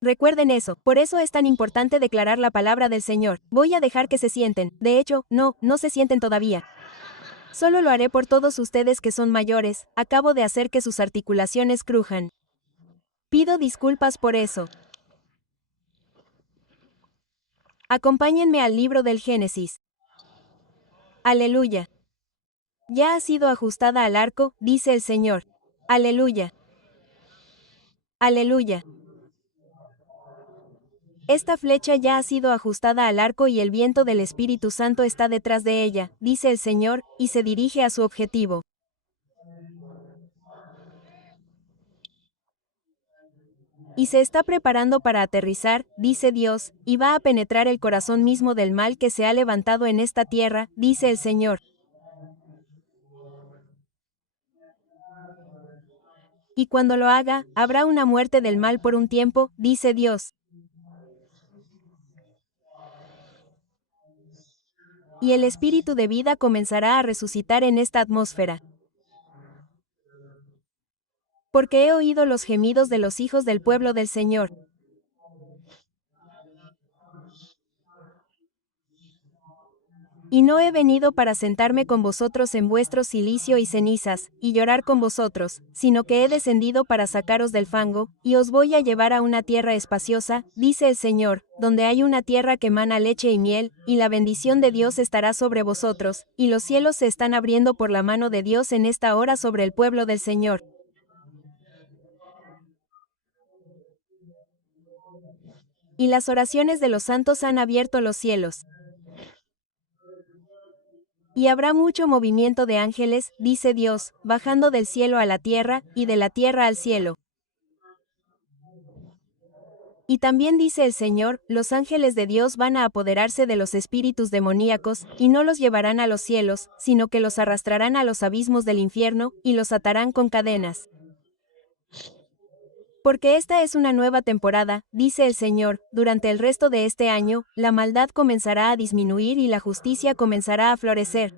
Recuerden eso, por eso es tan importante declarar la palabra del Señor. Voy a dejar que se sienten, de hecho, no se sienten todavía. Solo lo haré por todos ustedes que son mayores, acabo de hacer que sus articulaciones crujan. Pido disculpas por eso. Acompáñenme al libro del Génesis. Aleluya. Ya ha sido ajustada al arco, dice el Señor. Aleluya. Aleluya. Esta flecha ya ha sido ajustada al arco y el viento del Espíritu Santo está detrás de ella, dice el Señor, y se dirige a su objetivo. Y se está preparando para aterrizar, dice Dios, y va a penetrar el corazón mismo del mal que se ha levantado en esta tierra, dice el Señor. Y cuando lo haga, habrá una muerte del mal por un tiempo, dice Dios. Y el espíritu de vida comenzará a resucitar en esta atmósfera. Porque he oído los gemidos de los hijos del pueblo del Señor. Y no he venido para sentarme con vosotros en vuestro cilicio y cenizas, y llorar con vosotros, sino que he descendido para sacaros del fango, y os voy a llevar a una tierra espaciosa, dice el Señor, donde hay una tierra que mana leche y miel, y la bendición de Dios estará sobre vosotros, y los cielos se están abriendo por la mano de Dios en esta hora sobre el pueblo del Señor. Y las oraciones de los santos han abierto los cielos. Y habrá mucho movimiento de ángeles, dice Dios, bajando del cielo a la tierra, y de la tierra al cielo. Y también dice el Señor, los ángeles de Dios van a apoderarse de los espíritus demoníacos, y no los llevarán a los cielos, sino que los arrastrarán a los abismos del infierno, y los atarán con cadenas. Porque esta es una nueva temporada, dice el Señor, durante el resto de este año, la maldad comenzará a disminuir y la justicia comenzará a florecer.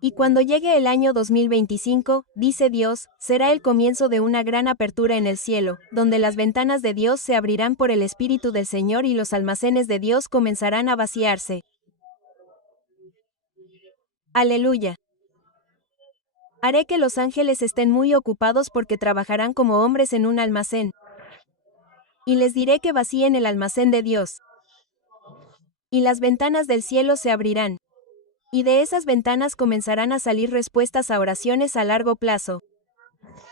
Y cuando llegue el año 2025, dice Dios, será el comienzo de una gran apertura en el cielo, donde las ventanas de Dios se abrirán por el Espíritu del Señor y los almacenes de Dios comenzarán a vaciarse. Aleluya. Haré que los ángeles estén muy ocupados porque trabajarán como hombres en un almacén. Y les diré que vacíen el almacén de Dios. Y las ventanas del cielo se abrirán. Y de esas ventanas comenzarán a salir respuestas a oraciones a largo plazo.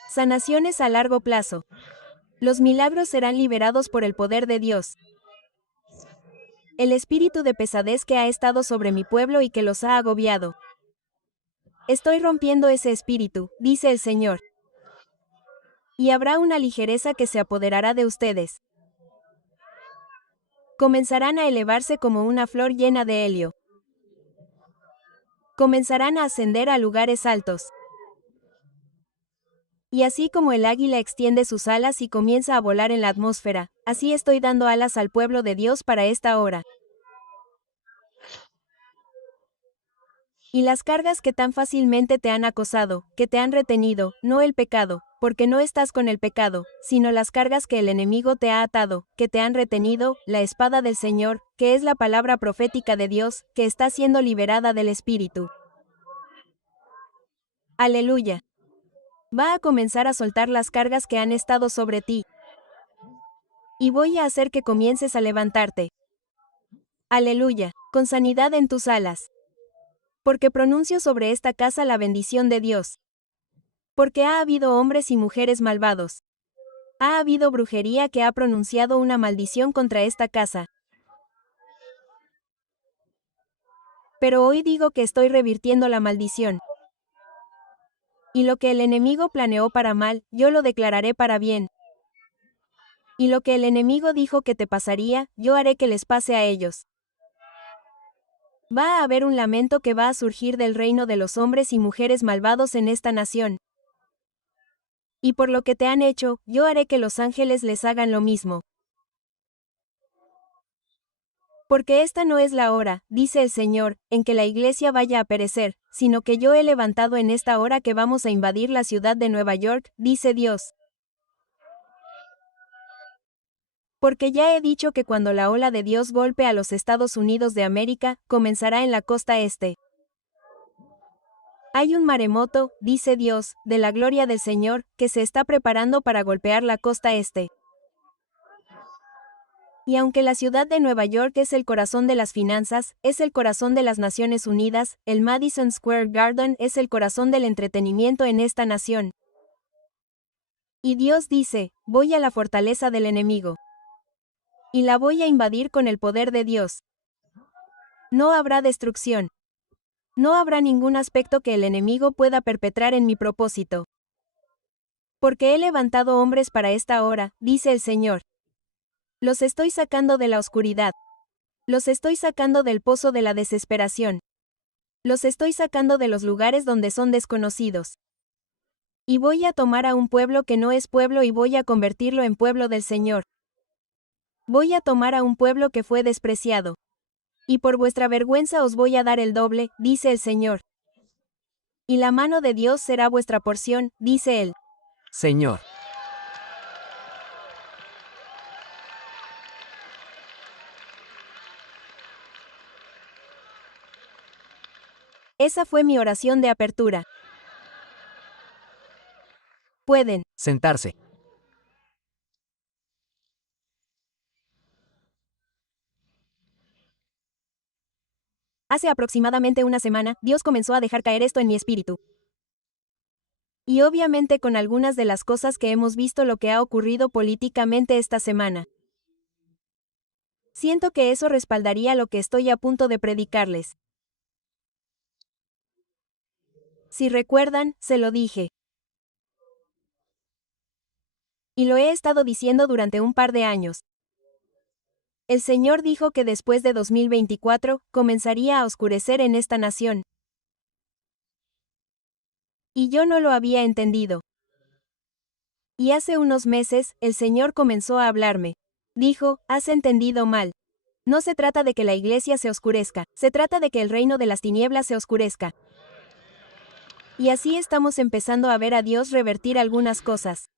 Sanaciones a largo plazo. Los milagros serán liberados por el poder de Dios. El espíritu de pesadez que ha estado sobre mi pueblo y que los ha agobiado. Estoy rompiendo ese espíritu, dice el Señor. Y habrá una ligereza que se apoderará de ustedes. Comenzarán a elevarse como una flor llena de helio. Comenzarán a ascender a lugares altos. Y así como el águila extiende sus alas y comienza a volar en la atmósfera, así estoy dando alas al pueblo de Dios para esta hora. Y las cargas que tan fácilmente te han acosado, que te han retenido, no el pecado, porque no estás con el pecado, sino las cargas que el enemigo te ha atado, que te han retenido, la espada del Señor, que es la palabra profética de Dios, que está siendo liberada del Espíritu. Aleluya. Va a comenzar a soltar las cargas que han estado sobre ti. Y voy a hacer que comiences a levantarte. Aleluya, con sanidad en tus alas. Porque pronuncio sobre esta casa la bendición de Dios. Porque ha habido hombres y mujeres malvados. Ha habido brujería que ha pronunciado una maldición contra esta casa. Pero hoy digo que estoy revirtiendo la maldición. Y lo que el enemigo planeó para mal, yo lo declararé para bien. Y lo que el enemigo dijo que te pasaría, yo haré que les pase a ellos. Va a haber un lamento que va a surgir del reino de los hombres y mujeres malvados en esta nación. Y por lo que te han hecho, yo haré que los ángeles les hagan lo mismo. Porque esta no es la hora, dice el Señor, en que la iglesia vaya a perecer, sino que yo he levantado en esta hora que vamos a invadir la ciudad de Nueva York, dice Dios. Porque ya he dicho que cuando la ola de Dios golpee a los Estados Unidos de América, comenzará en la costa este. Hay un maremoto, dice Dios, de la gloria del Señor, que se está preparando para golpear la costa este. Y aunque la ciudad de Nueva York es el corazón de las finanzas, es el corazón de las Naciones Unidas, el Madison Square Garden es el corazón del entretenimiento en esta nación. Y Dios dice, voy a la fortaleza del enemigo. Y la voy a invadir con el poder de Dios. No habrá destrucción. No habrá ningún aspecto que el enemigo pueda perpetrar en mi propósito. Porque he levantado hombres para esta hora, dice el Señor. Los estoy sacando de la oscuridad. Los estoy sacando del pozo de la desesperación. Los estoy sacando de los lugares donde son desconocidos. Y voy a tomar a un pueblo que no es pueblo y voy a convertirlo en pueblo del Señor. Voy a tomar a un pueblo que fue despreciado. Y por vuestra vergüenza os voy a dar el doble, dice el Señor. Y la mano de Dios será vuestra porción, dice él. Señor. Esa fue mi oración de apertura. Pueden Sentarse. Hace aproximadamente una semana, Dios comenzó a dejar caer esto en mi espíritu. Y obviamente con algunas de las cosas que hemos visto lo que ha ocurrido políticamente esta semana. Siento que eso respaldaría lo que estoy a punto de predicarles. Si recuerdan, se lo dije. Y lo he estado diciendo durante un par de años. El Señor dijo que después de 2024, comenzaría a oscurecer en esta nación. Y yo no lo había entendido. Y hace unos meses, el Señor comenzó a hablarme. Dijo, has entendido mal. No se trata de que la iglesia se oscurezca, se trata de que el reino de las tinieblas se oscurezca. Y así estamos empezando a ver a Dios revertir algunas cosas.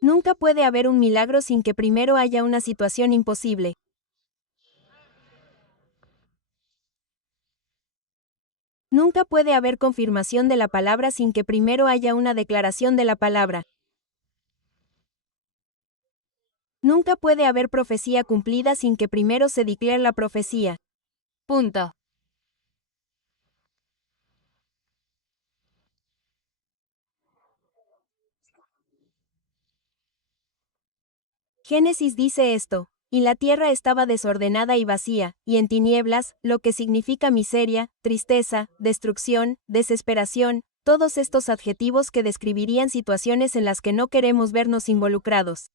Nunca puede haber un milagro sin que primero haya una situación imposible. Nunca puede haber confirmación de la palabra sin que primero haya una declaración de la palabra. Nunca puede haber profecía cumplida sin que primero se declare la profecía. Punto. Génesis dice esto, y la tierra estaba desordenada y vacía, y en tinieblas, lo que significa miseria, tristeza, destrucción, desesperación, todos estos adjetivos que describirían situaciones en las que no queremos vernos involucrados.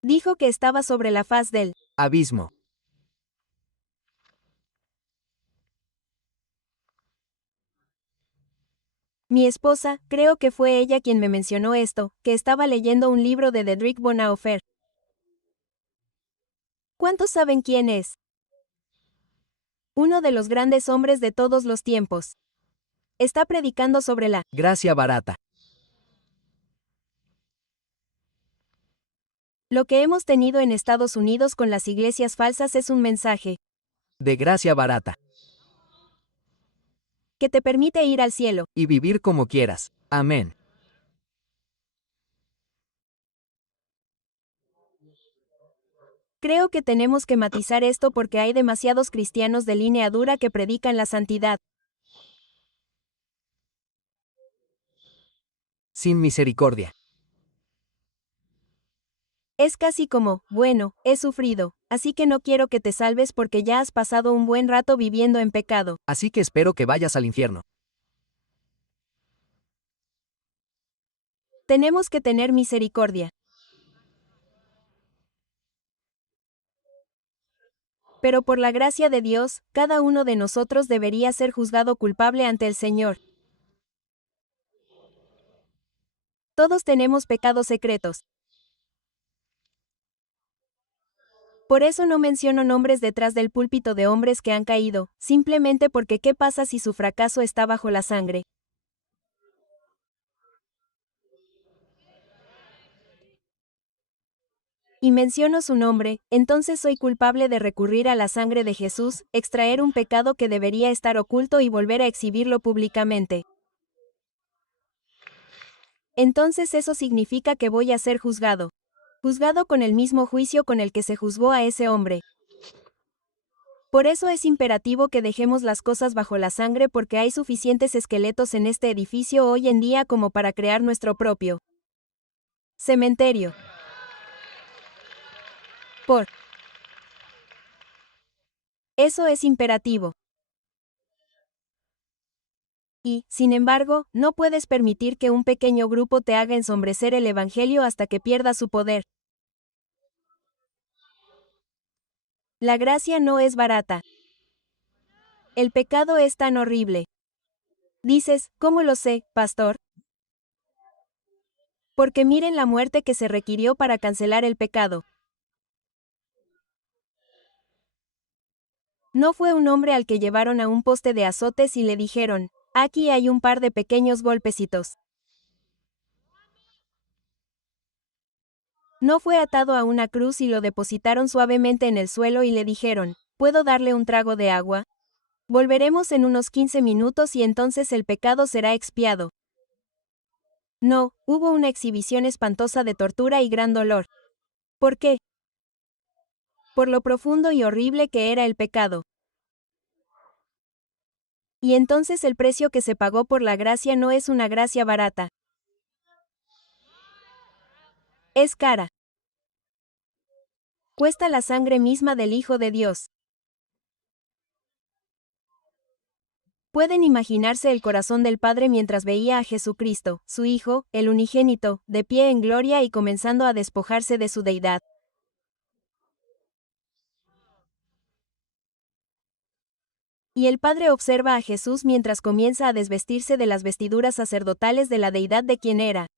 Dijo que estaba sobre la faz del Abismo. Mi esposa, creo que fue ella quien me mencionó esto, que estaba leyendo un libro de Dietrich Bonhoeffer. ¿Cuántos saben quién es? Uno de los grandes hombres de todos los tiempos. Está predicando sobre la Gracia barata. Lo que hemos tenido en Estados Unidos con las iglesias falsas es un mensaje De gracia barata. que te permite ir al cielo. Y vivir como quieras. Amén. Creo que tenemos que matizar esto porque hay demasiados cristianos de línea dura que predican la santidad. Sin misericordia. Es casi como, bueno, he sufrido, así que no quiero que te salves porque ya has pasado un buen rato viviendo en pecado. Así que espero que vayas al infierno. Tenemos que tener misericordia. Pero por la gracia de Dios, cada uno de nosotros debería ser juzgado culpable ante el Señor. Todos tenemos pecados secretos. Por eso no menciono nombres detrás del púlpito de hombres que han caído, simplemente porque ¿qué pasa si su fracaso está bajo la sangre? Y menciono su nombre, entonces soy culpable de recurrir a la sangre de Jesús, extraer un pecado que debería estar oculto y volver a exhibirlo públicamente. Entonces eso significa que voy a ser juzgado. Juzgado con el mismo juicio con el que se juzgó a ese hombre. Por eso es imperativo que dejemos las cosas bajo la sangre porque hay suficientes esqueletos en este edificio hoy en día como para crear nuestro propio cementerio. Por eso es imperativo. Y, sin embargo, no puedes permitir que un pequeño grupo te haga ensombrecer el Evangelio hasta que pierda su poder. La gracia no es barata. El pecado es tan horrible. Dices, ¿cómo lo sé, pastor? Porque miren la muerte que se requirió para cancelar el pecado. No fue un hombre al que llevaron a un poste de azotes y le dijeron, aquí hay un par de pequeños golpecitos. No fue atado a una cruz y lo depositaron suavemente en el suelo y le dijeron, ¿puedo darle un trago de agua? Volveremos en unos 15 minutos y entonces el pecado será expiado. No, hubo una exhibición espantosa de tortura y gran dolor. ¿Por qué? Por lo profundo y horrible que era el pecado. Y entonces el precio que se pagó por la gracia no es una gracia barata. Es cara. Cuesta la sangre misma del Hijo de Dios. Pueden imaginarse el corazón del Padre mientras veía a Jesucristo, su Hijo, el unigénito, de pie en gloria y comenzando a despojarse de su deidad. Y el Padre observa a Jesús mientras comienza a desvestirse de las vestiduras sacerdotales de la deidad de quien era.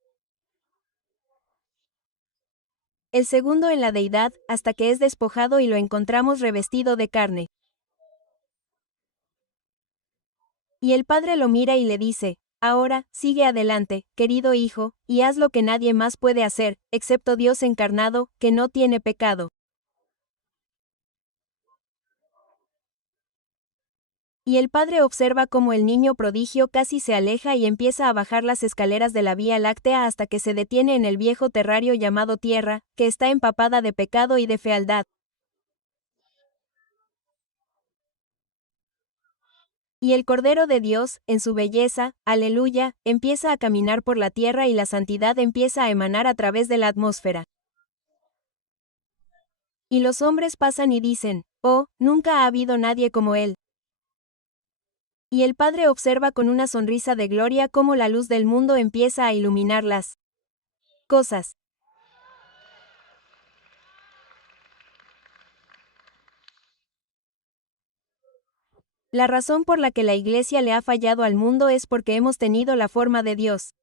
El segundo en la deidad, hasta que es despojado y lo encontramos revestido de carne. Y el Padre lo mira y le dice, ahora, sigue adelante, querido hijo, y haz lo que nadie más puede hacer, excepto Dios encarnado, que no tiene pecado. Y el padre observa cómo el niño prodigio casi se aleja y empieza a bajar las escaleras de la Vía Láctea hasta que se detiene en el viejo terrario llamado tierra, que está empapada de pecado y de fealdad. Y el Cordero de Dios, en su belleza, aleluya, empieza a caminar por la tierra y la santidad empieza a emanar a través de la atmósfera. Y los hombres pasan y dicen, oh, nunca ha habido nadie como él. Y el Padre observa con una sonrisa de gloria cómo la luz del mundo empieza a iluminar las cosas. La razón por la que la Iglesia le ha fallado al mundo es porque hemos tenido la forma de Dios.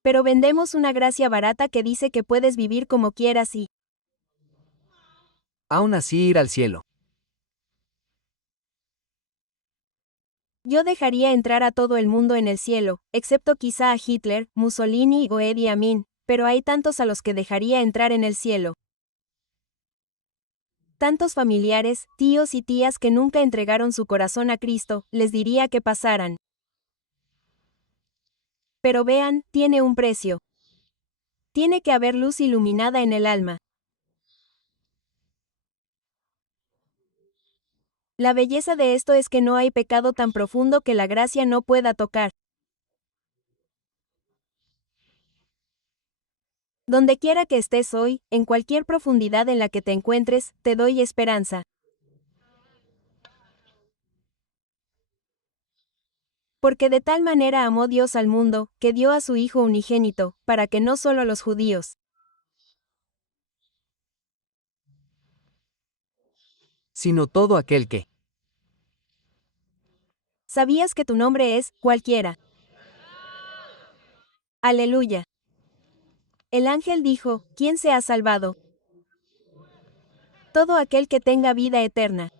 Pero vendemos una gracia barata que dice que puedes vivir como quieras y Aún así ir al cielo. yo dejaría entrar a todo el mundo en el cielo, excepto quizá a Hitler, Mussolini o Idi Amin, pero hay tantos a los que dejaría entrar en el cielo. Tantos familiares, tíos y tías que nunca entregaron su corazón a Cristo, les diría que pasaran. Pero vean, tiene un precio. Tiene que haber luz iluminada en el alma. La belleza de esto es que no hay pecado tan profundo que la gracia no pueda tocar. Donde quiera que estés hoy, en cualquier profundidad en la que te encuentres, te doy esperanza. Porque de tal manera amó Dios al mundo, que dio a su Hijo unigénito, para que no solo los judíos, Sino todo aquel que. ¿sabías que tu nombre es cualquiera? Aleluya. El ángel dijo, ¿quién se ha salvado? Todo aquel que tenga vida eterna.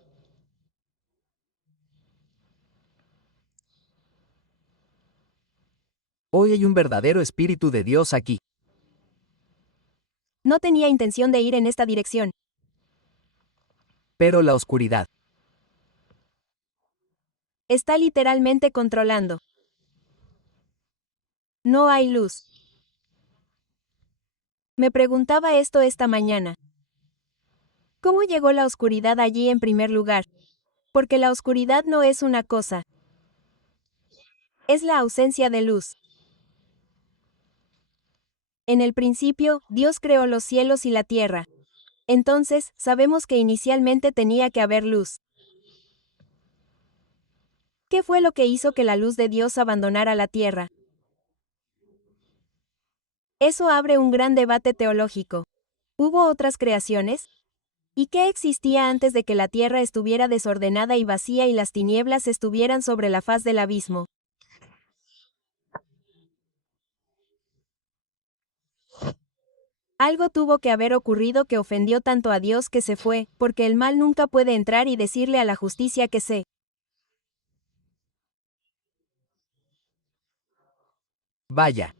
Hoy hay un verdadero Espíritu de Dios aquí. No tenía intención de ir en esta dirección. Pero la oscuridad. Está literalmente controlando. No hay luz. Me preguntaba esto esta mañana. ¿Cómo llegó la oscuridad allí en primer lugar? Porque la oscuridad no es una cosa. Es la ausencia de luz. En el principio, Dios creó los cielos y la tierra. Entonces, sabemos que inicialmente tenía que haber luz. ¿Qué fue lo que hizo que la luz de Dios abandonara la tierra? Eso abre un gran debate teológico. ¿Hubo otras creaciones? ¿Y qué existía antes de que la tierra estuviera desordenada y vacía y las tinieblas estuvieran sobre la faz del abismo? Algo tuvo que haber ocurrido que ofendió tanto a Dios que se fue, porque el mal nunca puede entrar y decirle a la justicia que se. Vaya.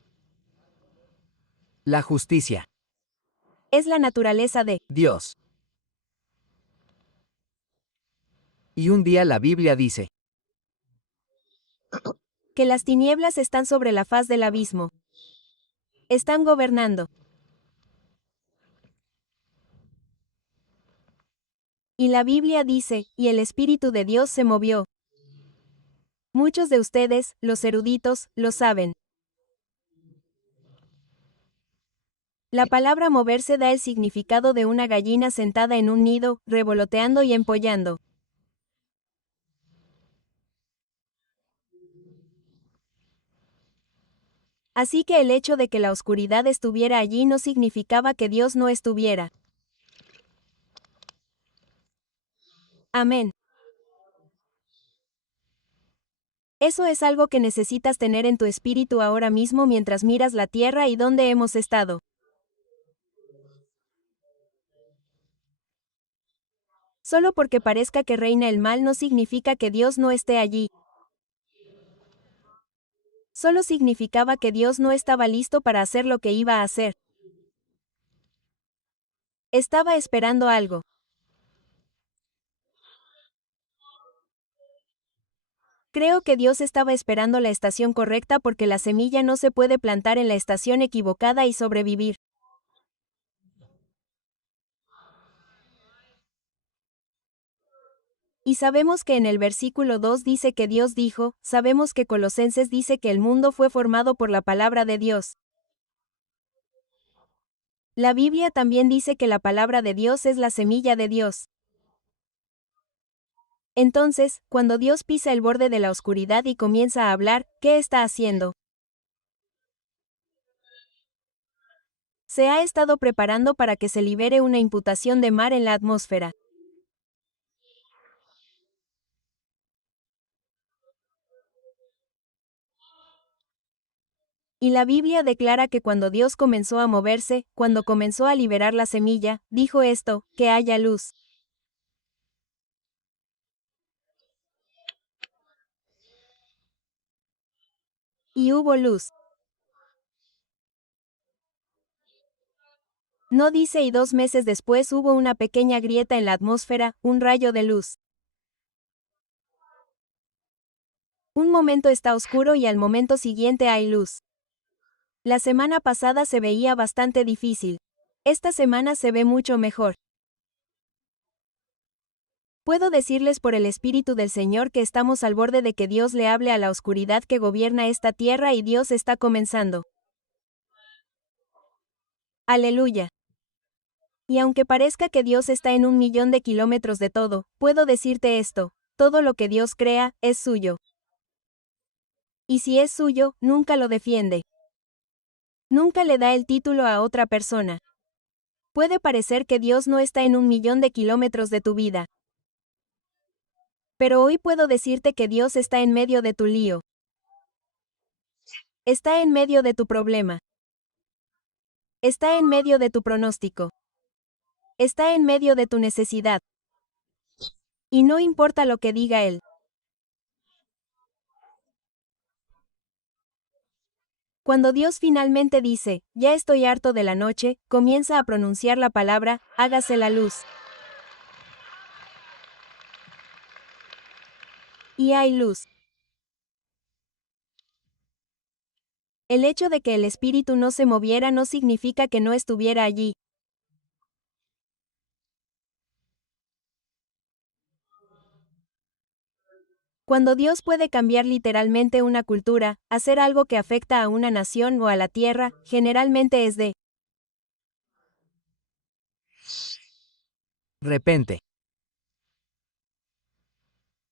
La justicia. Es la naturaleza de. Dios. Y un día la Biblia dice, Que las tinieblas están sobre la faz del abismo. Están gobernando. Y la Biblia dice, y el Espíritu de Dios se movió. Muchos de ustedes, los eruditos, lo saben. La palabra moverse da el significado de una gallina sentada en un nido, revoloteando y empollando. Así que el hecho de que la oscuridad estuviera allí no significaba que Dios no estuviera. Amén. Eso es algo que necesitas tener en tu espíritu ahora mismo mientras miras la tierra y dónde hemos estado. Solo porque parezca que reina el mal no significa que Dios no esté allí. Solo significaba que Dios no estaba listo para hacer lo que iba a hacer. Estaba esperando algo. Creo que Dios estaba esperando la estación correcta porque la semilla no se puede plantar en la estación equivocada y sobrevivir. Y sabemos que en el versículo 2 dice que Dios dijo, sabemos que Colosenses dice que el mundo fue formado por la palabra de Dios. La Biblia también dice que la palabra de Dios es la semilla de Dios. Entonces, cuando Dios pisa el borde de la oscuridad y comienza a hablar, ¿qué está haciendo? Se ha estado preparando para que se libere una imputación de mar en la atmósfera. Y la Biblia declara que cuando Dios comenzó a moverse, cuando comenzó a liberar la semilla, dijo esto, que haya luz. Y hubo luz. No dice y 2 meses después hubo una pequeña grieta en la atmósfera, un rayo de luz. Un momento está oscuro y al momento siguiente hay luz. La semana pasada se veía bastante difícil. Esta semana se ve mucho mejor. Puedo decirles por el Espíritu del Señor que estamos al borde de que Dios le hable a la oscuridad que gobierna esta tierra y Dios está comenzando. Aleluya. Y aunque parezca que Dios está en 1 millón de kilómetros de todo, puedo decirte esto, todo lo que Dios crea, es suyo. Y si es suyo, nunca lo defiende. Nunca le da el título a otra persona. Puede parecer que Dios no está en 1 millón de kilómetros de tu vida. Pero hoy puedo decirte que Dios está en medio de tu lío. Está en medio de tu problema. Está en medio de tu pronóstico. Está en medio de tu necesidad. Y no importa lo que diga Él. Cuando Dios finalmente dice, ya estoy harto de la noche, comienza a pronunciar la palabra, hágase la luz. Y hay luz. El hecho de que el espíritu no se moviera no significa que no estuviera allí. Cuando Dios puede cambiar literalmente una cultura, hacer algo que afecta a una nación o a la tierra, generalmente es de repente.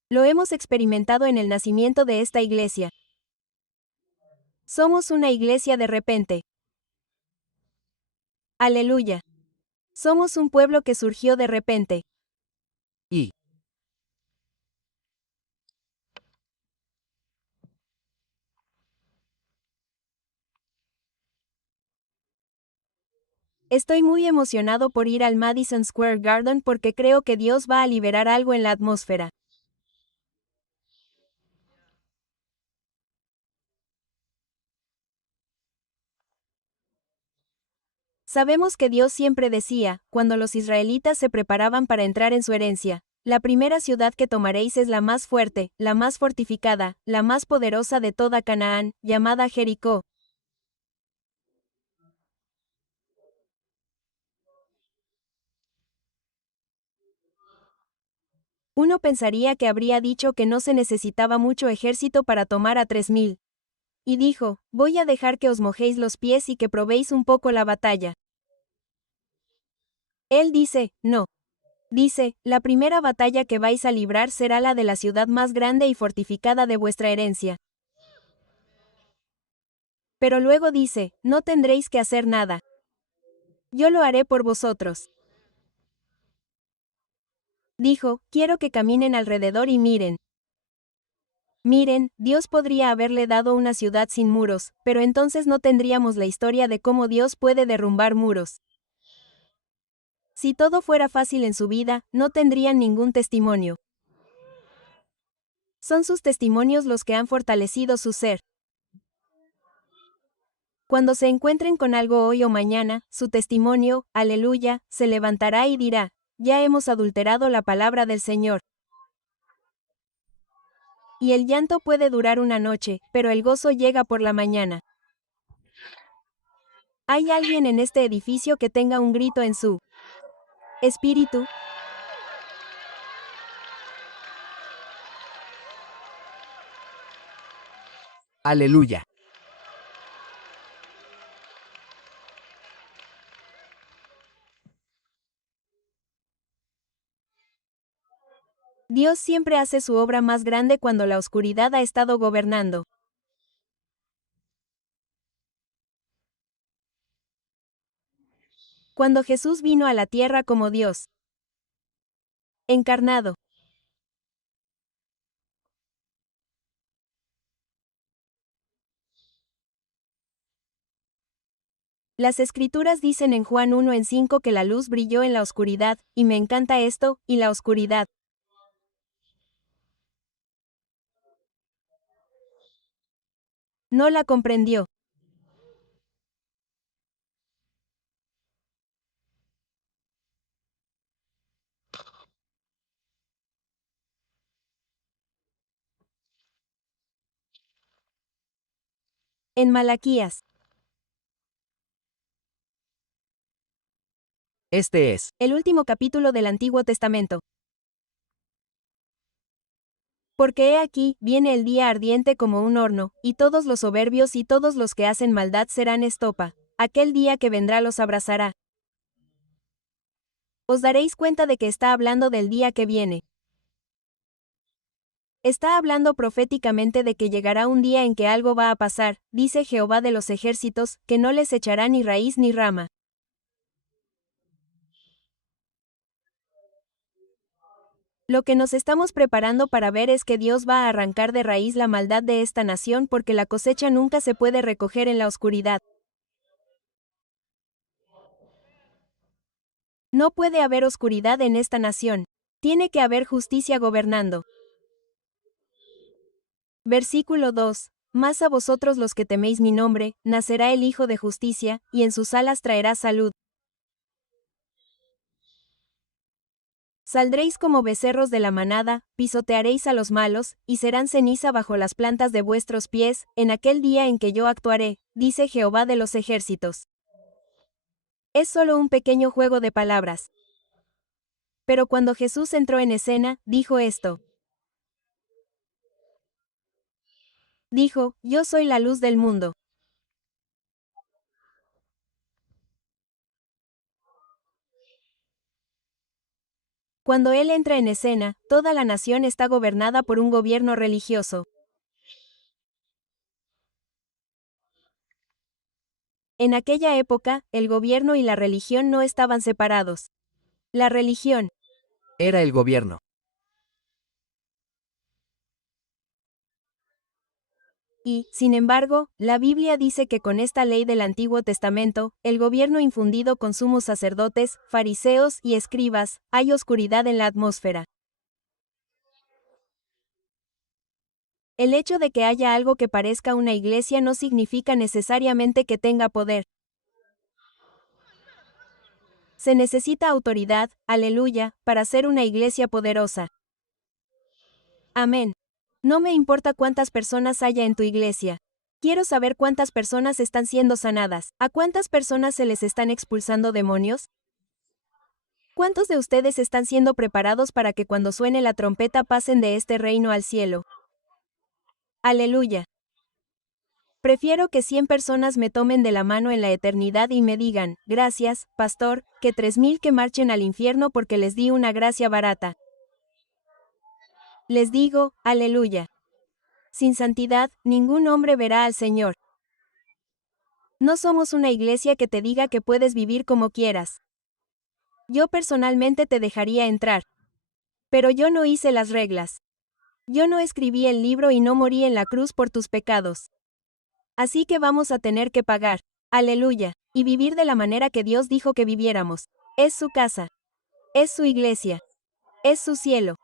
Lo hemos experimentado en el nacimiento de esta iglesia. Somos una iglesia de repente. Aleluya. Somos un pueblo que surgió de repente. Y Estoy muy emocionado por ir al Madison Square Garden porque creo que Dios va a liberar algo en la atmósfera. Sabemos que Dios siempre decía, cuando los israelitas se preparaban para entrar en su herencia, la primera ciudad que tomaréis es la más fuerte, la más fortificada, la más poderosa de toda Canaán, llamada Jericó. Uno pensaría que habría dicho que no se necesitaba mucho ejército para tomar a 3000. Y dijo, voy a dejar que os mojéis los pies y que probéis un poco la batalla. Él dice, no. Dice, la primera batalla que vais a librar será la de la ciudad más grande y fortificada de vuestra herencia. Pero luego dice, no tendréis que hacer nada. Yo lo haré por vosotros. Dijo, quiero que caminen alrededor y miren. Miren, Dios podría haberle dado una ciudad sin muros, pero entonces no tendríamos la historia de cómo Dios puede derrumbar muros. Si todo fuera fácil en su vida, no tendrían ningún testimonio. Son sus testimonios los que han fortalecido su ser. Cuando se encuentren con algo hoy o mañana, su testimonio, aleluya, se levantará y dirá, ya hemos adulterado la palabra del Señor. Y el llanto puede durar una noche, pero el gozo llega por la mañana. ¿Hay alguien en este edificio que tenga un grito en su espíritu? aleluya. Dios siempre hace su obra más grande cuando la oscuridad ha estado gobernando. Cuando Jesús vino a la tierra como Dios encarnado. Las escrituras dicen en Juan 1:5 que la luz brilló en la oscuridad, y me encanta esto, y la oscuridad no la comprendió. En Malaquías, Este es el último capítulo del Antiguo Testamento. Porque he aquí, viene el día ardiente como un horno, y todos los soberbios y todos los que hacen maldad serán estopa. Aquel día que vendrá los abrazará. Os daréis cuenta de que está hablando del día que viene. Está hablando proféticamente de que llegará un día en que algo va a pasar, dice Jehová de los ejércitos, que no les echará ni raíz ni rama. Lo que nos estamos preparando para ver es que Dios va a arrancar de raíz la maldad de esta nación porque la cosecha nunca se puede recoger en la oscuridad. No puede haber oscuridad en esta nación. Tiene que haber justicia gobernando. Versículo 2. Mas a vosotros los que teméis mi nombre, nacerá el Hijo de Justicia, y en sus alas traerá salud. Saldréis como becerros de la manada, pisotearéis a los malos, y serán ceniza bajo las plantas de vuestros pies, en aquel día en que yo actuaré, dice Jehová de los ejércitos. Es solo un pequeño juego de palabras. Pero cuando Jesús entró en escena, dijo esto. Dijo, yo soy la luz del mundo. Cuando Él entra en escena, toda la nación está gobernada por un gobierno religioso. En aquella época, el gobierno y la religión no estaban separados. La religión Era el gobierno. y, sin embargo, la Biblia dice que con esta ley del Antiguo Testamento, el gobierno infundido con sumos sacerdotes, fariseos y escribas, hay oscuridad en la atmósfera. El hecho de que haya algo que parezca una iglesia no significa necesariamente que tenga poder. Se necesita autoridad, aleluya, para ser una iglesia poderosa. Amén. No me importa cuántas personas haya en tu iglesia. Quiero saber cuántas personas están siendo sanadas. ¿A cuántas personas se les están expulsando demonios? ¿Cuántos de ustedes están siendo preparados para que cuando suene la trompeta pasen de este reino al cielo? Aleluya. Prefiero que 100 personas me tomen de la mano en la eternidad y me digan, gracias, pastor, que 3000 que marchen al infierno porque les di una gracia barata. Les digo, aleluya. Sin santidad, ningún hombre verá al Señor. No somos una iglesia que te diga que puedes vivir como quieras. Yo personalmente te dejaría entrar. Pero yo no hice las reglas. Yo no escribí el libro y no morí en la cruz por tus pecados. Así que vamos a tener que pagar. Aleluya. Y vivir de la manera que Dios dijo que viviéramos. Es su casa. Es su iglesia. Es su cielo.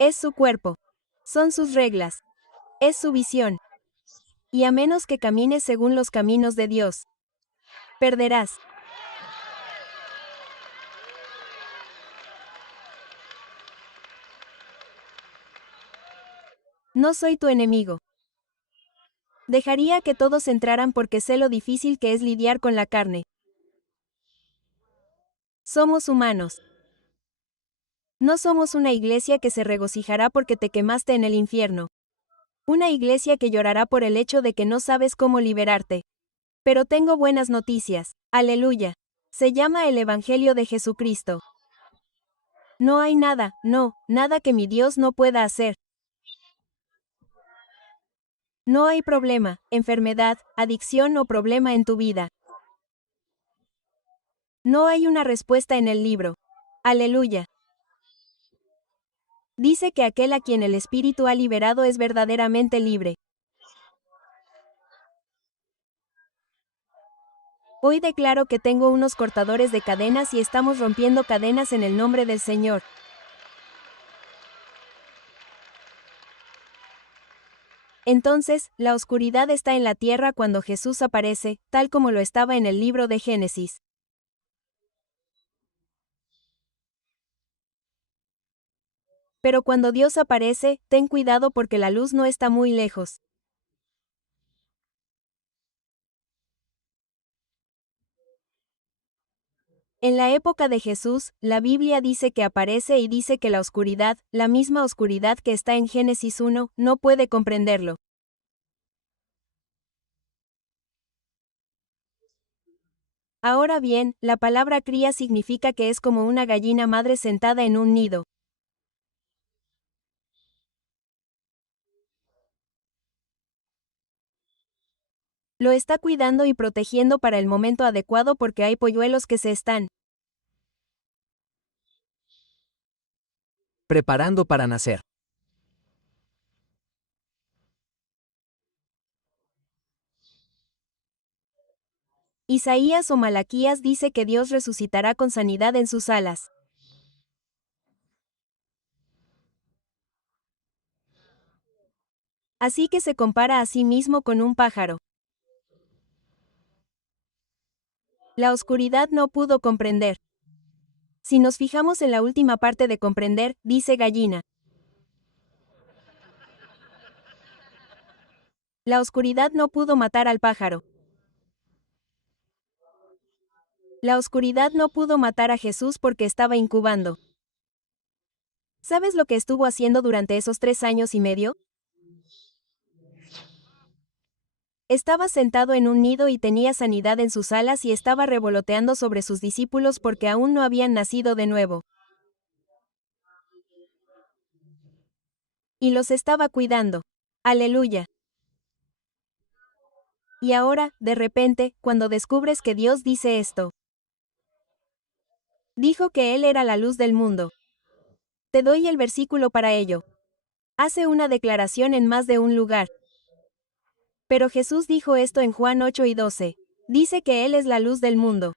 Es su cuerpo. Son sus reglas. Es su visión. Y a menos que camines según los caminos de Dios, perderás. No soy tu enemigo. Dejaría que todos entraran porque sé lo difícil que es lidiar con la carne. Somos humanos. No somos una iglesia que se regocijará porque te quemaste en el infierno. Una iglesia que llorará por el hecho de que no sabes cómo liberarte. Pero tengo buenas noticias. Aleluya. Se llama el Evangelio de Jesucristo. No hay nada, nada que mi Dios no pueda hacer. No hay problema, enfermedad, adicción o problema en tu vida. No hay una respuesta en el libro. Aleluya. Dice que aquel a quien el Espíritu ha liberado es verdaderamente libre. Hoy declaro que tengo unos cortadores de cadenas y estamos rompiendo cadenas en el nombre del Señor. Entonces, la oscuridad está en la tierra cuando Jesús aparece, tal como lo estaba en el libro de Génesis. Pero cuando Dios aparece, ten cuidado porque la luz no está muy lejos. En la época de Jesús, la Biblia dice que aparece y dice que la oscuridad, la misma oscuridad que está en Génesis 1, no puede comprenderlo. Ahora bien, la palabra cría significa que es como una gallina madre sentada en un nido. Lo está cuidando y protegiendo para el momento adecuado porque hay polluelos que se están Preparando para nacer. Isaías o Malaquías dice que Dios resucitará con sanidad en sus alas. Así que se compara a sí mismo con un pájaro. La oscuridad no pudo comprender. Si nos fijamos en la última parte de comprender, dice gallina. La oscuridad no pudo matar al pájaro. La oscuridad no pudo matar a Jesús porque estaba incubando. ¿Sabes lo que estuvo haciendo durante esos 3 años y medio? Estaba sentado en un nido y tenía sanidad en sus alas y estaba revoloteando sobre sus discípulos porque aún no habían nacido de nuevo. Y los estaba cuidando. Aleluya. Y ahora, de repente, cuando descubres que Dios dice esto, dijo que Él era la luz del mundo. Te doy el versículo para ello. Hace una declaración en más de un lugar. Pero Jesús dijo esto en Juan 8 y 12. Dice que Él es la luz del mundo.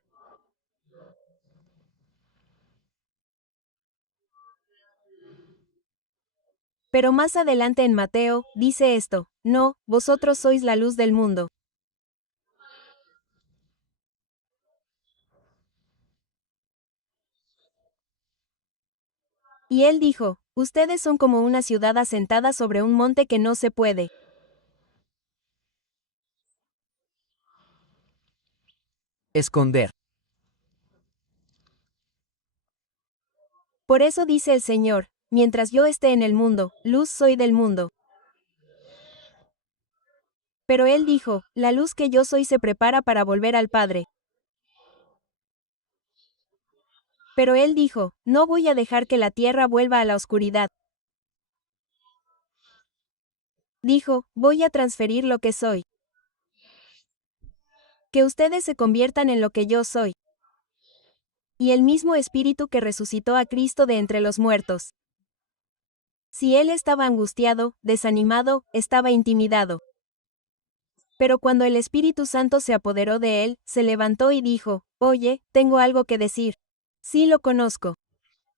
Pero más adelante en Mateo, dice esto, no, vosotros sois la luz del mundo. Y Él dijo, ustedes son como una ciudad asentada sobre un monte que no se puede esconder. Por eso dice el Señor, mientras yo esté en el mundo, luz soy del mundo. Pero Él dijo, la luz que yo soy se prepara para volver al Padre. Pero Él dijo, no voy a dejar que la tierra vuelva a la oscuridad. Dijo, voy a transferir lo que soy. Que ustedes se conviertan en lo que yo soy. Y el mismo Espíritu que resucitó a Cristo de entre los muertos. Si Él estaba angustiado, desanimado, estaba intimidado. Pero cuando el Espíritu Santo se apoderó de él, se levantó y dijo, oye, tengo algo que decir. Sí lo conozco.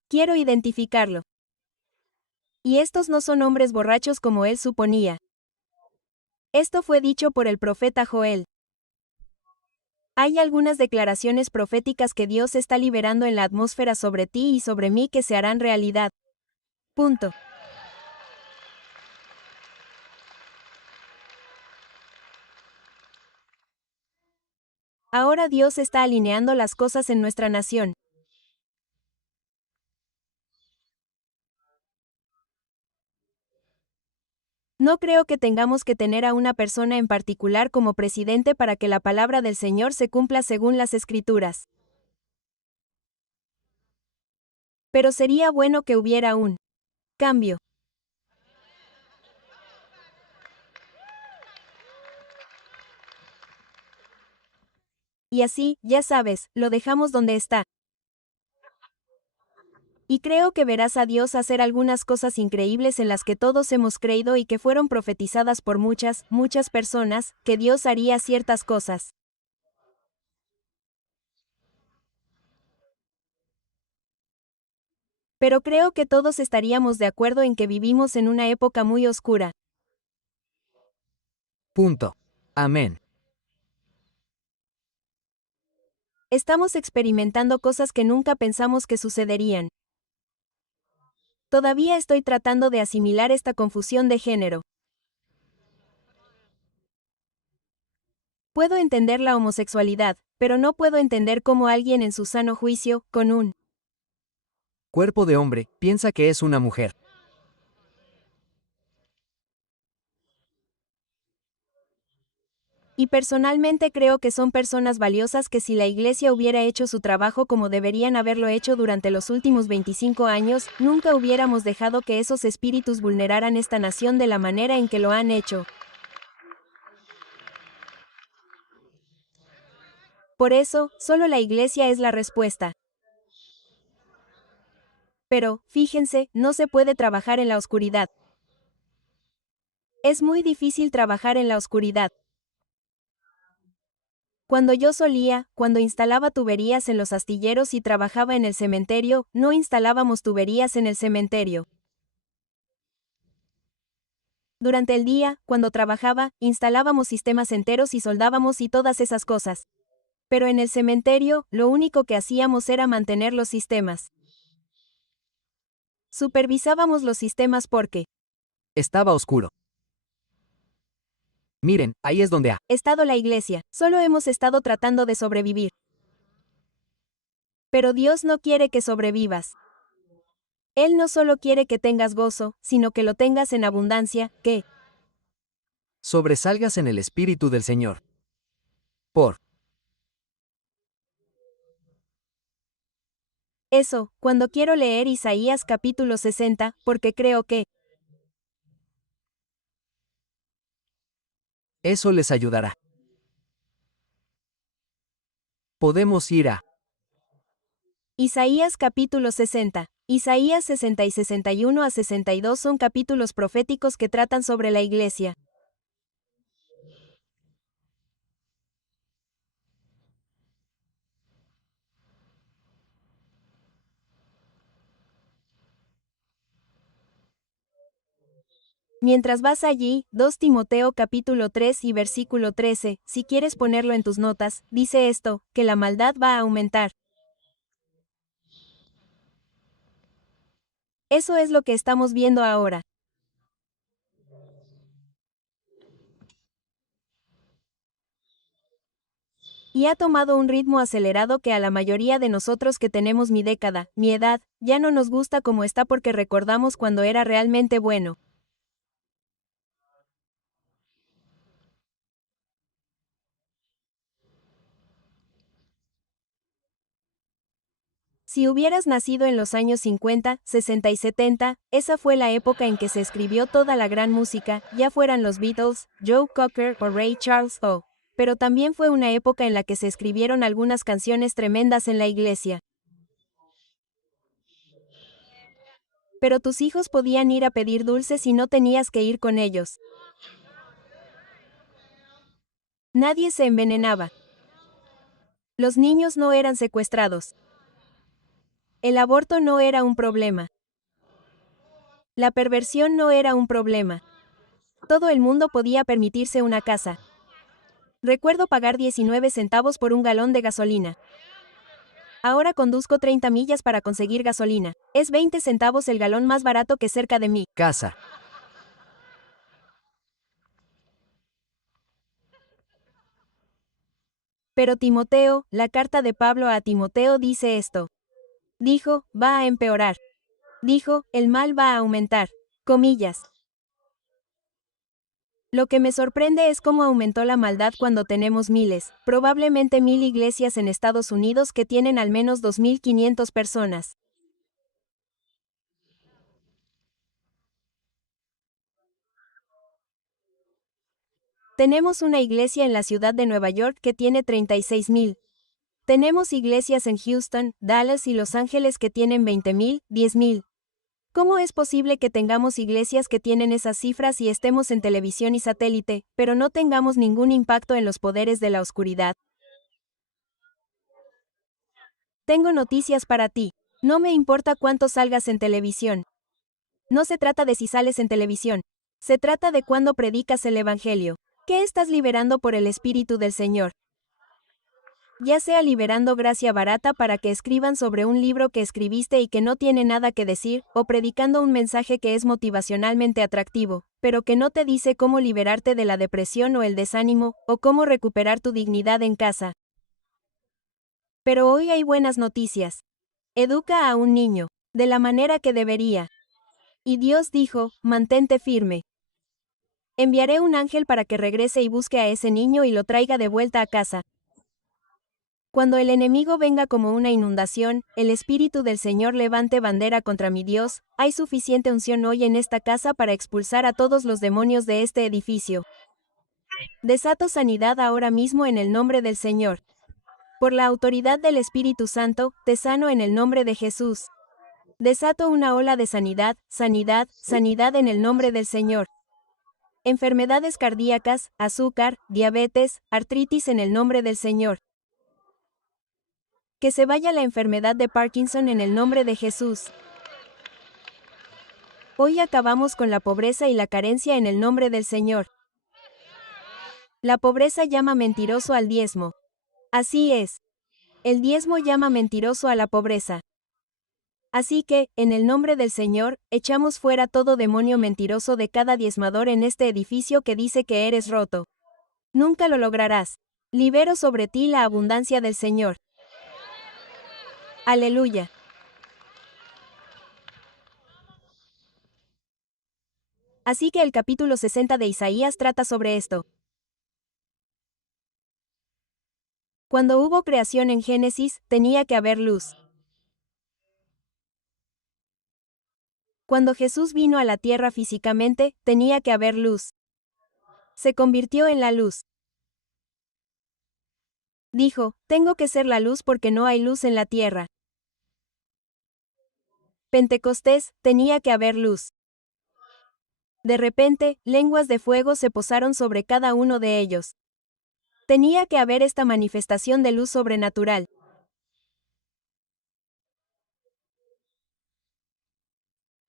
Quiero identificarlo. Y estos no son hombres borrachos como él suponía. Esto fue dicho por el profeta Joel. Hay algunas declaraciones proféticas que Dios está liberando en la atmósfera sobre ti y sobre mí que se harán realidad. Punto. Ahora Dios está alineando las cosas en nuestra nación. No creo que tengamos que tener a una persona en particular como presidente para que la palabra del Señor se cumpla según las Escrituras. Pero sería bueno que hubiera un cambio. Y así, ya sabes, lo dejamos donde está. Y creo que verás a Dios hacer algunas cosas increíbles en las que todos hemos creído y que fueron profetizadas por muchas, muchas personas, que Dios haría ciertas cosas. Pero creo que todos estaríamos de acuerdo en que vivimos en una época muy oscura. Punto. Amén. Estamos experimentando cosas que nunca pensamos que sucederían. Todavía estoy tratando de asimilar esta confusión de género. Puedo entender la homosexualidad, pero no puedo entender cómo alguien en su sano juicio, con un Cuerpo de hombre, piensa que es una mujer. Y personalmente creo que son personas valiosas que si la Iglesia hubiera hecho su trabajo como deberían haberlo hecho durante los últimos 25 años, nunca hubiéramos dejado que esos espíritus vulneraran esta nación de la manera en que lo han hecho. Por eso, solo la Iglesia es la respuesta. Pero, fíjense, no se puede trabajar en la oscuridad. Es muy difícil trabajar en la oscuridad. Cuando instalaba tuberías en los astilleros y trabajaba en el cementerio, no instalábamos tuberías en el cementerio. Durante el día, cuando trabajaba, instalábamos sistemas enteros y soldábamos y todas esas cosas. Pero en el cementerio, lo único que hacíamos era mantener los sistemas. Supervisábamos los sistemas porque Estaba oscuro. Miren, ahí es donde ha estado la iglesia, solo hemos estado tratando de sobrevivir. Pero Dios no quiere que sobrevivas. Él no solo quiere que tengas gozo, sino que lo tengas en abundancia, que sobresalgas en el Espíritu del Señor. Por eso, cuando quiero leer Isaías capítulo 60, porque creo que eso les ayudará. Podemos ir a Isaías capítulo 60. Isaías 60 y 61 a 62 son capítulos proféticos que tratan sobre la iglesia. Mientras vas allí, 2 Timoteo capítulo 3 y versículo 13, si quieres ponerlo en tus notas, dice esto, que la maldad va a aumentar. Eso es lo que estamos viendo ahora. Y ha tomado un ritmo acelerado que a la mayoría de nosotros que tenemos mi década, mi edad, ya no nos gusta como está porque recordamos cuando era realmente bueno. Si hubieras nacido en los años 50, 60 y 70, esa fue la época en que se escribió toda la gran música, ya fueran los Beatles, Joe Cocker o Ray Charles o. Pero también fue una época en la que se escribieron algunas canciones tremendas en la iglesia. Pero tus hijos podían ir a pedir dulces y no tenías que ir con ellos. Nadie se envenenaba. Los niños no eran secuestrados. El aborto no era un problema. La perversión no era un problema. Todo el mundo podía permitirse una casa. Recuerdo pagar 19 centavos por un galón de gasolina. Ahora conduzco 30 millas para conseguir gasolina. Es 20 centavos el galón más barato que cerca de mi casa. Pero Timoteo, la carta de Pablo a Timoteo dice esto. Dijo, va a empeorar. Dijo, el mal va a aumentar. Comillas. Lo que me sorprende es cómo aumentó la maldad cuando tenemos miles, probablemente 1000 iglesias en Estados Unidos que tienen al menos 2500 personas. Tenemos una iglesia en la ciudad de Nueva York que tiene 36,000. Tenemos iglesias en Houston, Dallas y Los Ángeles que tienen 20,000, 10,000. ¿Cómo es posible que tengamos iglesias que tienen esas cifras y estemos en televisión y satélite, pero no tengamos ningún impacto en los poderes de la oscuridad? Tengo noticias para ti. No me importa cuánto salgas en televisión. No se trata de si sales en televisión. Se trata de cuándo predicas el Evangelio. ¿Qué estás liberando por el Espíritu del Señor? Ya sea liberando gracia barata para que escriban sobre un libro que escribiste y que no tiene nada que decir, o predicando un mensaje que es motivacionalmente atractivo, pero que no te dice cómo liberarte de la depresión o el desánimo, o cómo recuperar tu dignidad en casa. Pero hoy hay buenas noticias. Educa a un niño, de la manera que debería. Y Dios dijo, mantente firme. Enviaré un ángel para que regrese y busque a ese niño y lo traiga de vuelta a casa. Cuando el enemigo venga como una inundación, el Espíritu del Señor levante bandera contra mi Dios, hay suficiente unción hoy en esta casa para expulsar a todos los demonios de este edificio. Desato sanidad ahora mismo en el nombre del Señor. Por la autoridad del Espíritu Santo, te sano en el nombre de Jesús. Desato una ola de sanidad, sanidad, sanidad en el nombre del Señor. Enfermedades cardíacas, azúcar, diabetes, artritis en el nombre del Señor. Que se vaya la enfermedad de Parkinson en el nombre de Jesús. Hoy acabamos con la pobreza y la carencia en el nombre del Señor. La pobreza llama mentiroso al diezmo. Así es. El diezmo llama mentiroso a la pobreza. Así que, en el nombre del Señor, echamos fuera todo demonio mentiroso de cada diezmador en este edificio que dice que eres roto. Nunca lo lograrás. Libero sobre ti la abundancia del Señor. Aleluya. Así que el capítulo 60 de Isaías trata sobre esto. Cuando hubo creación en Génesis, tenía que haber luz. Cuando Jesús vino a la tierra físicamente, tenía que haber luz. Se convirtió en la luz. Dijo, tengo que ser la luz porque no hay luz en la tierra. Pentecostés, tenía que haber luz. De repente, lenguas de fuego se posaron sobre cada uno de ellos. Tenía que haber esta manifestación de luz sobrenatural.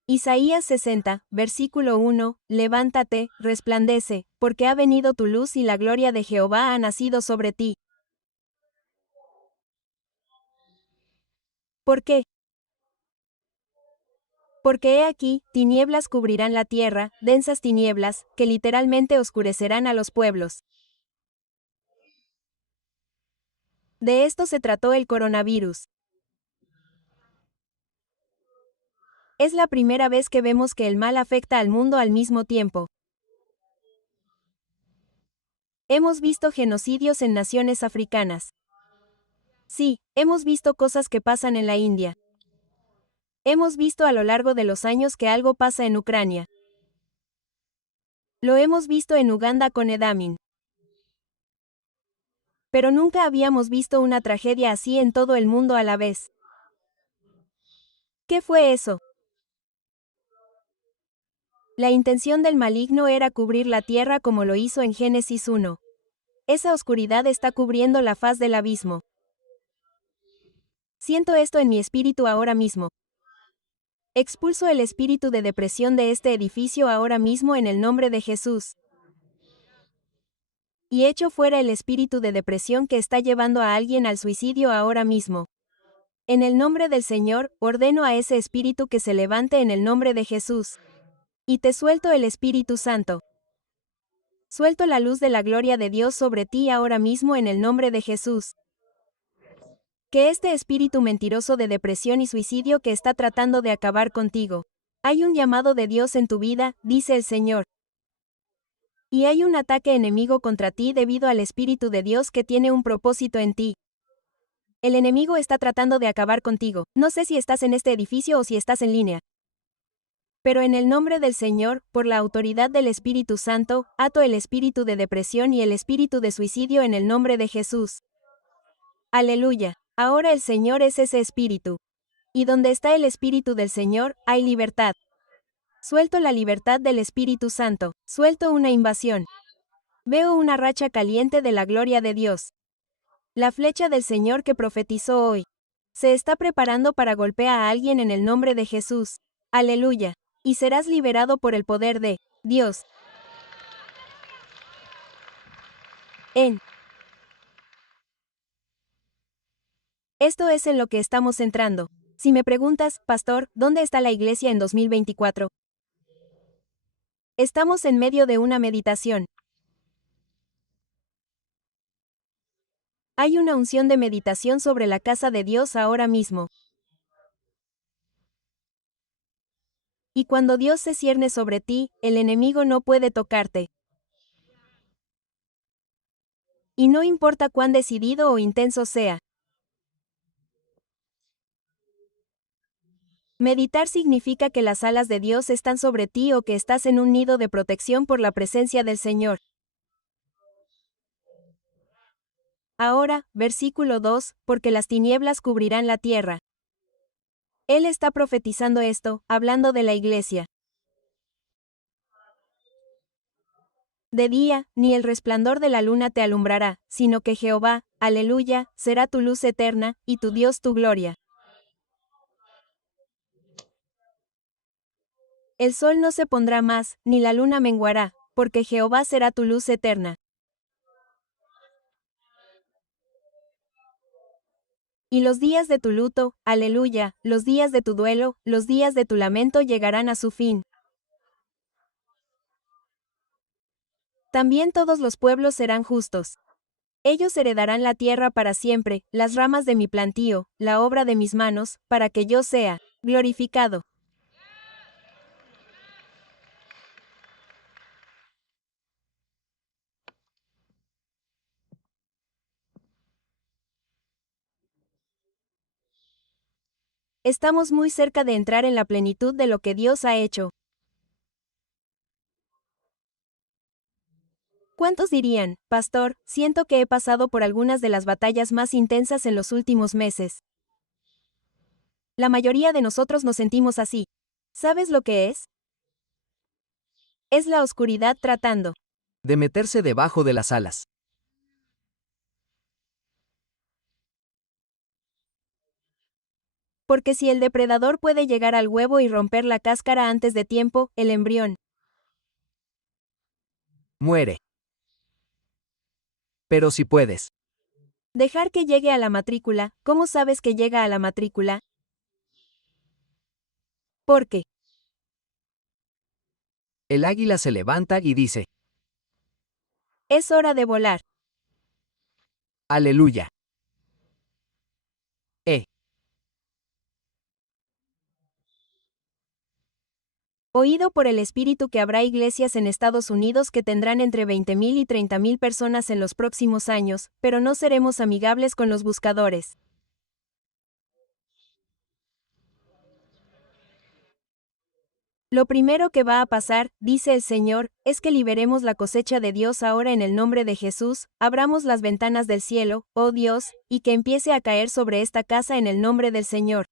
Isaías 60, versículo 1, levántate, resplandece, porque ha venido tu luz y la gloria de Jehová ha nacido sobre ti. ¿Por qué? Porque he aquí, tinieblas cubrirán la tierra, densas tinieblas, que literalmente oscurecerán a los pueblos. De esto se trató el coronavirus. Es la primera vez que vemos que el mal afecta al mundo al mismo tiempo. Hemos visto genocidios en naciones africanas. Sí, hemos visto cosas que pasan en la India. Hemos visto a lo largo de los años que algo pasa en Ucrania. Lo hemos visto en Uganda con Edamin. Pero nunca habíamos visto una tragedia así en todo el mundo a la vez. ¿Qué fue eso? La intención del maligno era cubrir la tierra como lo hizo en Génesis 1. Esa oscuridad está cubriendo la faz del abismo. Siento esto en mi espíritu ahora mismo. Expulso el espíritu de depresión de este edificio ahora mismo en el nombre de Jesús. Y echo fuera el espíritu de depresión que está llevando a alguien al suicidio ahora mismo. En el nombre del Señor, ordeno a ese espíritu que se levante en el nombre de Jesús. Y te suelto el Espíritu Santo. Suelto la luz de la gloria de Dios sobre ti ahora mismo en el nombre de Jesús. Que este espíritu mentiroso de depresión y suicidio que está tratando de acabar contigo. Hay un llamado de Dios en tu vida, dice el Señor. Y hay un ataque enemigo contra ti debido al Espíritu de Dios que tiene un propósito en ti. El enemigo está tratando de acabar contigo. No sé si estás en este edificio o si estás en línea. Pero en el nombre del Señor, por la autoridad del Espíritu Santo, ato el espíritu de depresión y el espíritu de suicidio en el nombre de Jesús. Aleluya. Ahora el Señor es ese espíritu. Y donde está el Espíritu del Señor, hay libertad. Suelto la libertad del Espíritu Santo. Suelto una invasión. Veo una racha caliente de la gloria de Dios. La flecha del Señor que profetizó hoy. Se está preparando para golpear a alguien en el nombre de Jesús. Aleluya. Y serás liberado por el poder de Dios. Esto es en lo que estamos entrando. Si me preguntas, pastor, ¿dónde está la iglesia en 2024? Estamos en medio de una meditación. Hay una unción de meditación sobre la casa de Dios ahora mismo. Y cuando Dios se cierne sobre ti, el enemigo no puede tocarte. Y no importa cuán decidido o intenso sea. Meditar significa que las alas de Dios están sobre ti o que estás en un nido de protección por la presencia del Señor. Ahora, versículo 2, porque las tinieblas cubrirán la tierra. Él está profetizando esto, hablando de la iglesia. De día, ni el resplandor de la luna te alumbrará, sino que Jehová, aleluya, será tu luz eterna, y tu Dios tu gloria. El sol no se pondrá más, ni la luna menguará, porque Jehová será tu luz eterna. Y los días de tu luto, aleluya, los días de tu duelo, los días de tu lamento llegarán a su fin. También todos los pueblos serán justos. Ellos heredarán la tierra para siempre, las ramas de mi plantío, la obra de mis manos, para que yo sea glorificado. Estamos muy cerca de entrar en la plenitud de lo que Dios ha hecho. ¿Cuántos dirían, Pastor, siento que he pasado por algunas de las batallas más intensas en los últimos meses? La mayoría de nosotros nos sentimos así. ¿Sabes lo que es? Es la oscuridad tratando De meterse debajo de las alas. porque si el depredador puede llegar al huevo y romper la cáscara antes de tiempo, el embrión Muere. Pero si puedes. dejar que llegue a la matrícula, ¿cómo sabes que llega a la matrícula? Porque El águila se levanta y dice, es hora de volar. aleluya. Oído por el Espíritu que habrá iglesias en Estados Unidos que tendrán entre 20,000 y 30,000 personas en los próximos años, pero no seremos amigables con los buscadores. Lo primero que va a pasar, dice el Señor, es que liberemos la cosecha de Dios ahora en el nombre de Jesús, abramos las ventanas del cielo, oh Dios, y que empiece a caer sobre esta casa en el nombre del Señor.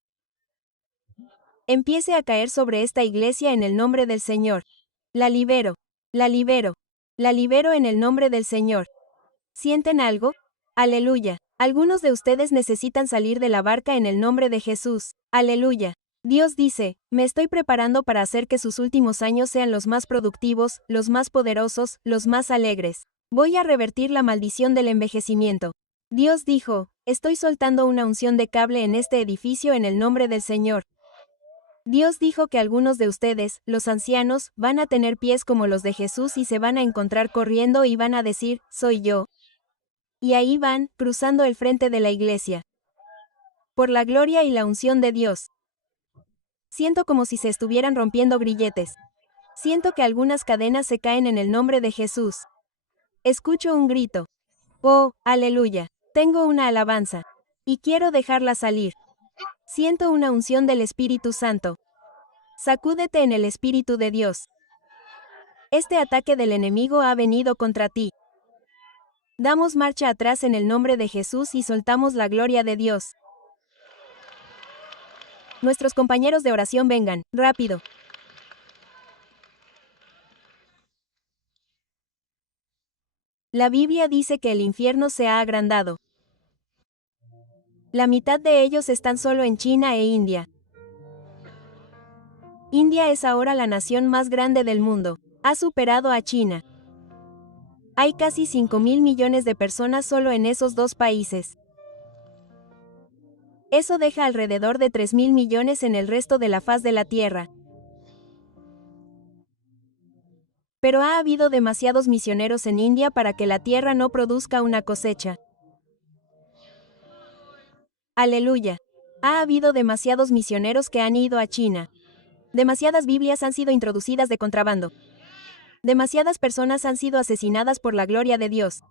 Empiece a caer sobre esta iglesia en el nombre del Señor. La libero. La libero. La libero en el nombre del Señor. ¿Sienten algo? Aleluya. Algunos de ustedes necesitan salir de la barca en el nombre de Jesús. Aleluya. Dios dice, me estoy preparando para hacer que sus últimos años sean los más productivos, los más poderosos, los más alegres. Voy a revertir la maldición del envejecimiento. Dios dijo, estoy soltando una unción de cable en este edificio en el nombre del Señor. Dios dijo que algunos de ustedes, los ancianos, van a tener pies como los de Jesús y se van a encontrar corriendo y van a decir, soy yo. Y ahí van, cruzando el frente de la iglesia. Por la gloria y la unción de Dios. Siento como si se estuvieran rompiendo grilletes. Siento que algunas cadenas se caen en el nombre de Jesús. Escucho un grito. Oh, aleluya. Tengo una alabanza. Y quiero dejarla salir. Siento una unción del Espíritu Santo. Sacúdete en el Espíritu de Dios. Este ataque del enemigo ha venido contra ti. Damos marcha atrás en el nombre de Jesús y soltamos la gloria de Dios. Nuestros compañeros de oración vengan, rápido. La Biblia dice que el infierno se ha agrandado. La mitad de ellos están solo en China e India. India es ahora la nación más grande del mundo. Ha superado a China. Hay casi 5,000 millones de personas solo en esos dos países. Eso deja alrededor de 3,000 millones en el resto de la faz de la Tierra. Pero ha habido demasiados misioneros en India para que la tierra no produzca una cosecha. Aleluya. Ha habido demasiados misioneros que han ido a China. Demasiadas Biblias han sido introducidas de contrabando. Demasiadas personas han sido asesinadas por la gloria de Dios.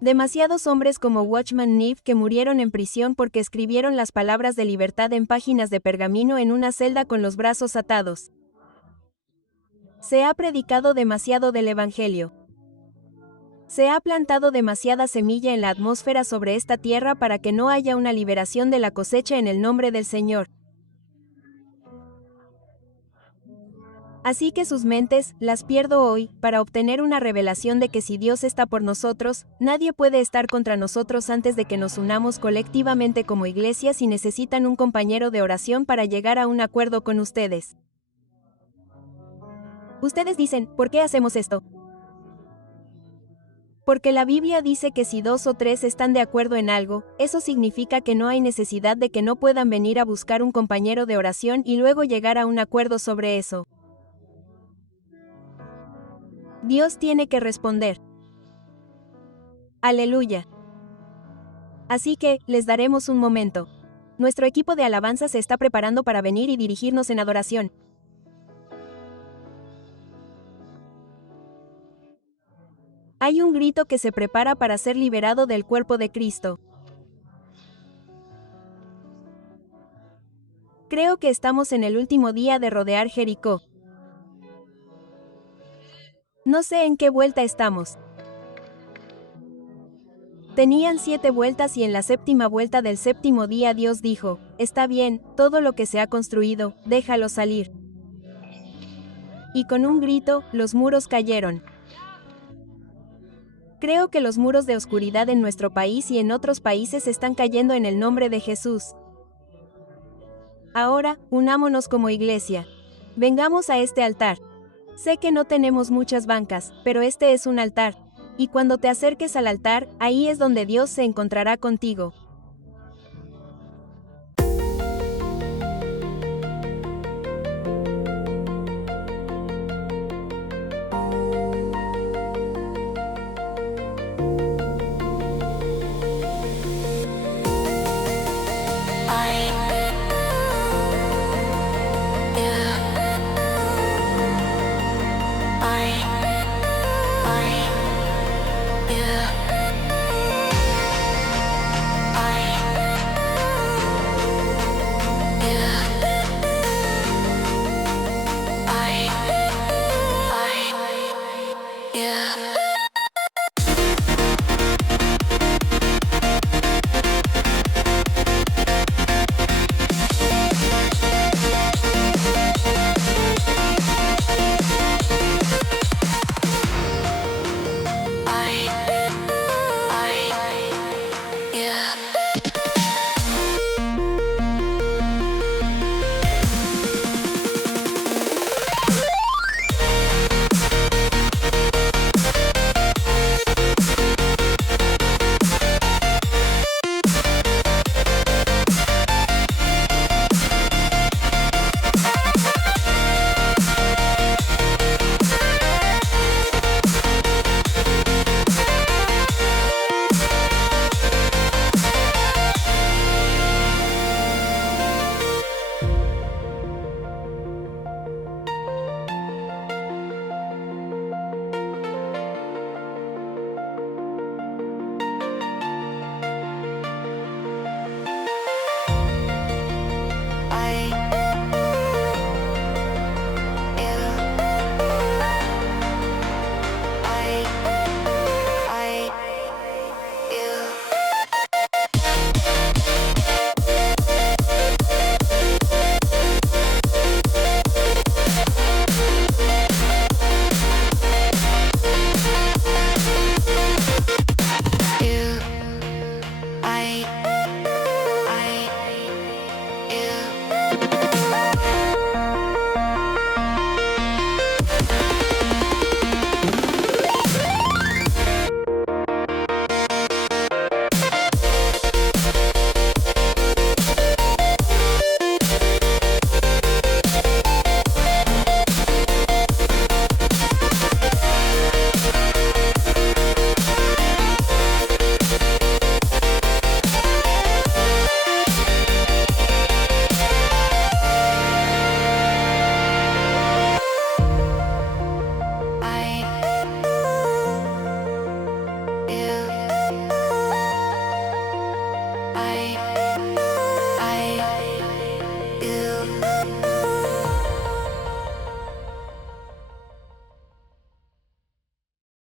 Demasiados hombres como Watchman Nee que murieron en prisión porque escribieron las palabras de libertad en páginas de pergamino en una celda con los brazos atados. Se ha predicado demasiado del Evangelio. Se ha plantado demasiada semilla en la atmósfera sobre esta tierra para que no haya una liberación de la cosecha en el nombre del Señor. Así que sus mentes, las pierdo hoy, para obtener una revelación de que si Dios está por nosotros, nadie puede estar contra nosotros antes de que nos unamos colectivamente como iglesia si necesitan un compañero de oración para llegar a un acuerdo con ustedes. Ustedes dicen, ¿por qué hacemos esto? Porque la Biblia dice que si 2 o 3 están de acuerdo en algo, eso significa que no hay necesidad de que no puedan venir a buscar un compañero de oración y luego llegar a un acuerdo sobre eso. Dios tiene que responder. Aleluya. Así que, les daremos un momento. Nuestro equipo de alabanza se está preparando para venir y dirigirnos en adoración. Hay un grito que se prepara para ser liberado del cuerpo de Cristo. Creo que estamos en el último día de rodear Jericó. No sé en qué vuelta estamos. Tenían 7 vueltas y en la séptima vuelta del séptimo día Dios dijo, está bien, todo lo que se ha construido, déjalo salir. Y con un grito, los muros cayeron. Creo que los muros de oscuridad en nuestro país y en otros países están cayendo en el nombre de Jesús. Ahora, unámonos como iglesia. Vengamos a este altar. Sé que no tenemos muchas bancas, pero este es un altar. Y cuando te acerques al altar, ahí es donde Dios se encontrará contigo.